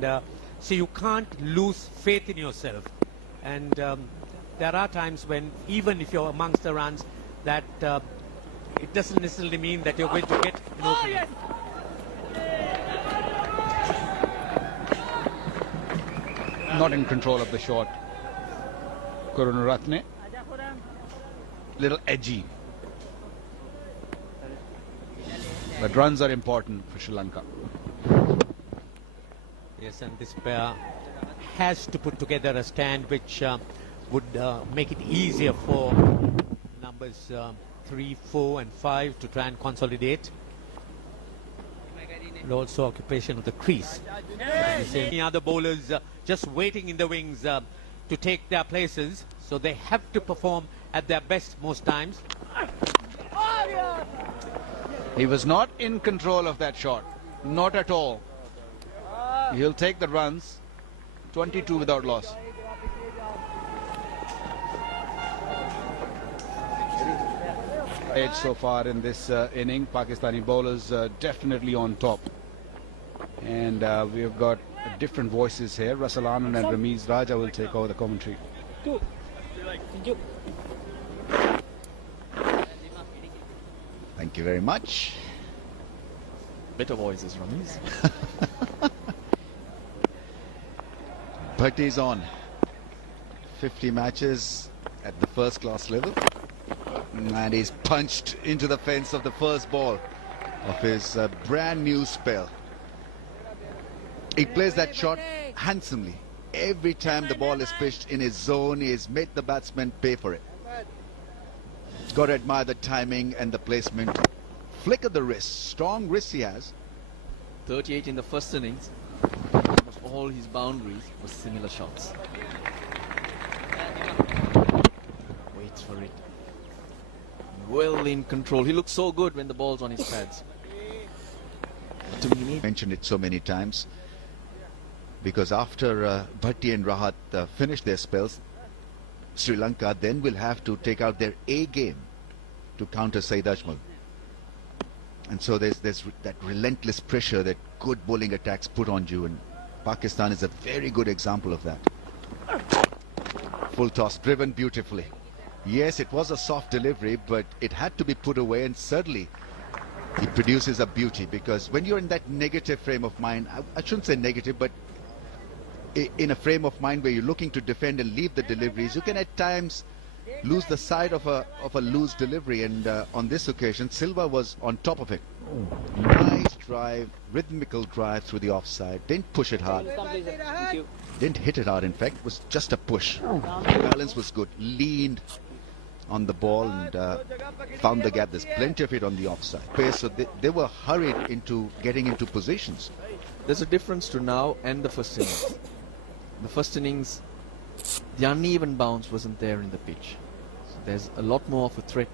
So you can't lose faith in yourself. And there are times when, even if you're amongst the runs, that it doesn't necessarily mean that you're going to get an opening. Not in control of the shot. Karunaratne. Little edgy. But runs are important for Sri Lanka. Yes, and this pair has to put together a stand which would make it easier for numbers 3, 4 and 5 to try and consolidate. And also occupation of the crease. Any other bowlers just waiting in the wings to take their places, so they have to perform at their best most times. He was not in control of that shot. Not at all. He'll take the runs. 22 without loss. Edge so far in this inning. Pakistani bowlers definitely on top. And we've got different voices here. Russell Anand and Ramiz Raja will take over the commentary. Thank you very much. Better voices, Ramiz. Bhatti's on 50 matches at the first class level, and he's punched into the fence of the first ball of his brand new spell. He plays that shot handsomely. Every time the ball is pitched in his zone, he has made the batsman pay for it. Got to admire the timing and the placement. Flick of the wrist, strong wrist he has. 38 in the first innings. Almost all his boundaries were similar shots. Waits for it. Well in control. He looks so good when the ball's on his pads. Mentioned it so many times, because after Bhatti and Rahat finish their spells, Sri Lanka then will have to take out their A game to counter Saeed Ajmal. And so there's that relentless pressure that good bowling attacks put on you, and Pakistan is a very good example of that. Full toss, driven beautifully. Yes, it was a soft delivery, but it had to be put away, and certainly he produces a beauty, because when you're in that negative frame of mind, I shouldn't say negative, but in a frame of mind where you're looking to defend and leave the deliveries, you can at times lose the side of a loose delivery, and on this occasion Silva was on top of it. Nice drive, rhythmical drive through the offside. Didn't push it hard, didn't hit it hard, in fact it was just a push. Balance was good, leaned on the ball and found the gap. There's plenty of it on the offside. So they were hurried into getting into positions. There's a difference to now and the first innings. The first innings, the uneven bounce wasn't there in the pitch. So there's a lot more of a threat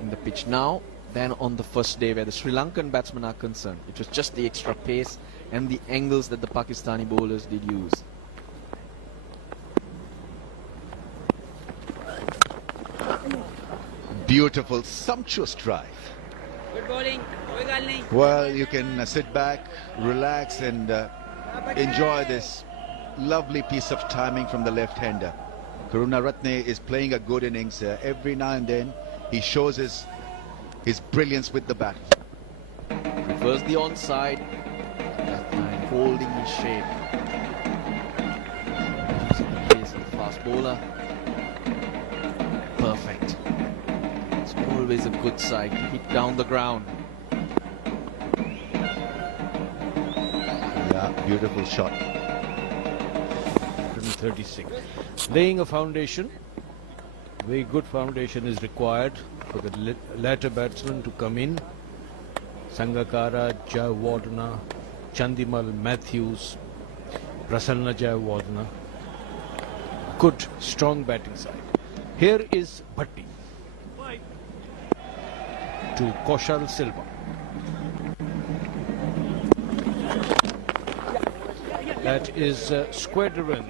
in the pitch now than on the first day where the Sri Lankan batsmen are concerned. It was just the extra pace and the angles that the Pakistani bowlers did use. Beautiful, sumptuous drive. Good bowling. Well, you can sit back, relax and enjoy this lovely piece of timing from the left-hander. Karunaratne is playing a good innings. Every now and then he shows his brilliance with the bat. Reverse the onside. That time holding his shape. Using the pace of the fast bowler. Perfect. It's always a good side to hit down the ground. Yeah, beautiful shot. 36. Laying a foundation, very good foundation is required for the latter batsmen to come in. Sangakkara, Jayawardena, Chandimal, Matthews, Prasanna Jayawardena. Good, strong batting side. Here is Bhatti to Kaushal Silva. That is square driven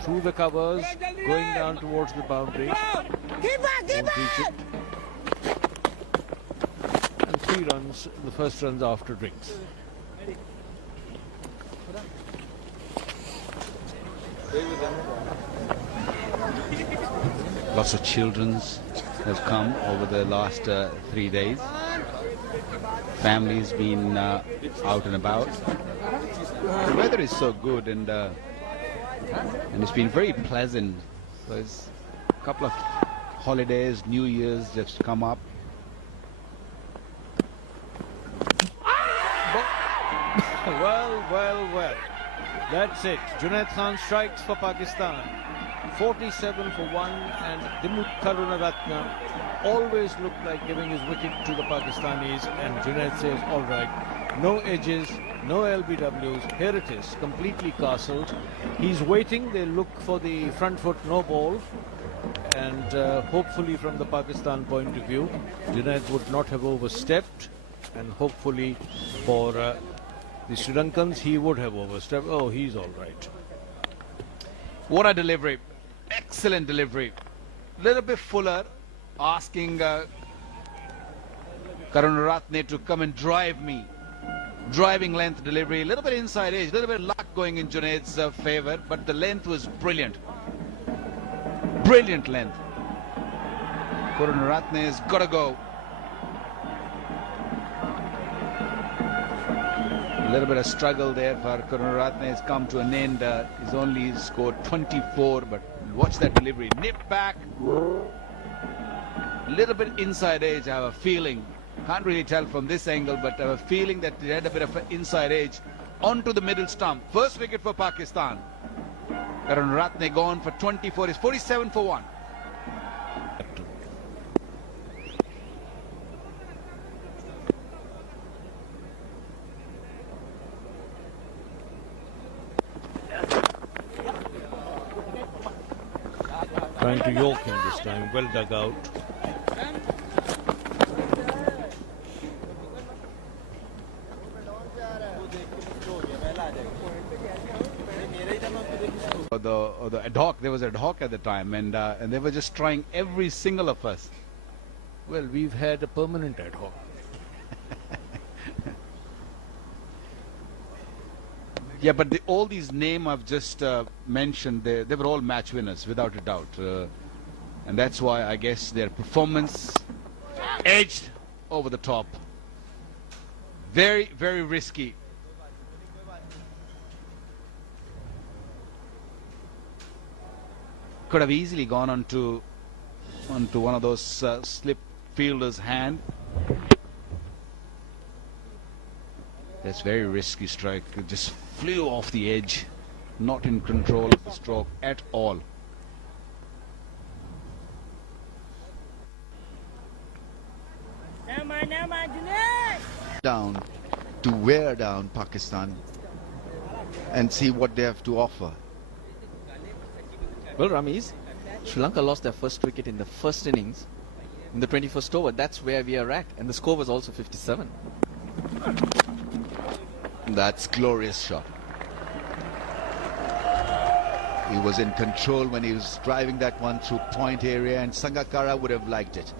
through the covers, going down towards the boundary. Won't reach it. And 3 runs, the first runs after drinks. Lots of children's have come over the last 3 days. Families been out and about. The weather is so good, and it's been very pleasant. There's a couple of holidays, New Year's just come up. Well. That's it. Junaid Khan strikes for Pakistan. 47 for 1, and Dimut Karunaratne always looked like giving his wicket to the Pakistanis, and Junaid says, all right, no edges, no LBWs, here it is, completely castled. He's waiting, they look for the front foot no ball, and hopefully from the Pakistan point of view, Junaid would not have overstepped, and hopefully for the Sri Lankans, he would have overstepped. Oh, he's all right. What a delivery. Excellent delivery. Little bit fuller, asking Karunaratne to come and drive me. Driving length delivery, a little bit inside edge, a little bit luck going in Junaid's favor, but the length was brilliant. Brilliant length. Karunaratne's got to go. A little bit of struggle there for Karunaratne. Has come to an end. He's only scored 24, but watch that delivery. Nip back. A little bit inside edge, I have a feeling. Can't really tell from this angle, but I have a feeling that he had a bit of an inside edge onto the middle stump. First wicket for Pakistan. Karunaratne gone for 24. It's 47 for 1. Trying to yoke him this time, well dug out. The ad hoc, there was ad hoc at the time, and they were just trying every single of us. Well, we've had a permanent ad hoc. Yeah, but all these names I've just mentioned, they were all match winners, without a doubt. And that's why I guess their performance edged over the top. Very, very risky. Could have easily gone onto one of those slip fielders' hand. That's very risky strike. It just flew off the edge. Not in control of the stroke at all. Down to wear down Pakistan and see what they have to offer. Well, Ramiz, Sri Lanka lost their first wicket in the first innings in the 21st over. That's where we are at, and the score was also 57. That's glorious shot. He was in control when he was driving that one through point area, and Sangakkara would have liked it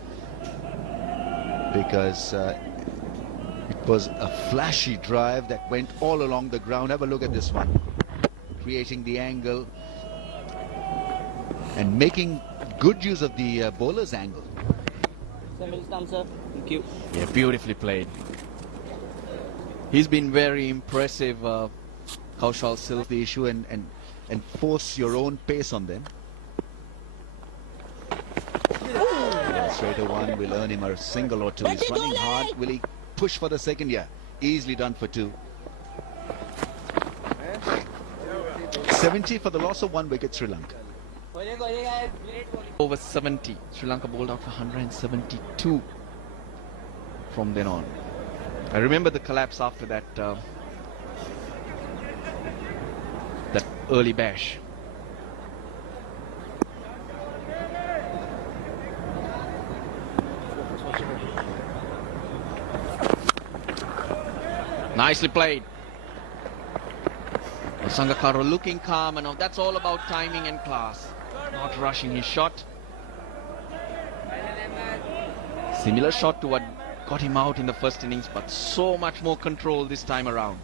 because it was a flashy drive that went all along the ground. Have a look at this one, creating the angle and making good use of the bowler's angle. Thank you. Yeah, beautifully played. He's been very impressive, Kaushal Sil. The issue and force your own pace on them. Straight one will earn him a single or two. He's running hard. Will he push for the second? Yeah, easily done for 2. 70 for the loss of 1 wicket, Sri Lanka. Over 70. Sri Lanka bowled out for 172 from then on. I remember the collapse after that that early bash. Nicely played. Sangakkara looking calm, and that's all about timing and class. Not rushing his shot. Similar shot to what got him out in the first innings, but so much more control this time around.